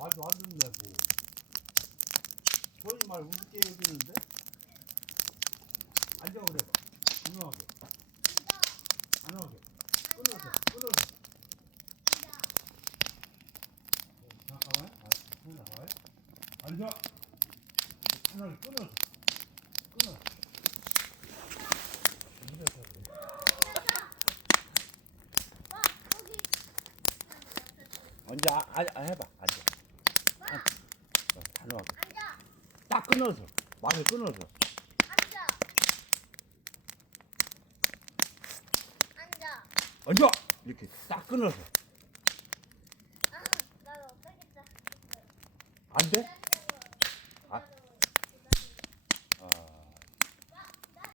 말도 안 듣네 뭐. 저희 말 우습게 여기는데? 앉아 그래봐. 분명하게. 안 하게. 끊어서. 잠깐만. 나와요. 앉아. 편하게 끊어서. 끊어. 이래서 그래. 앉아. 해봐. 앉아. 단호하게. 딱 끊어서. 말을 끊어서. 앉아. 이렇게 딱 끊어서. 안 돼?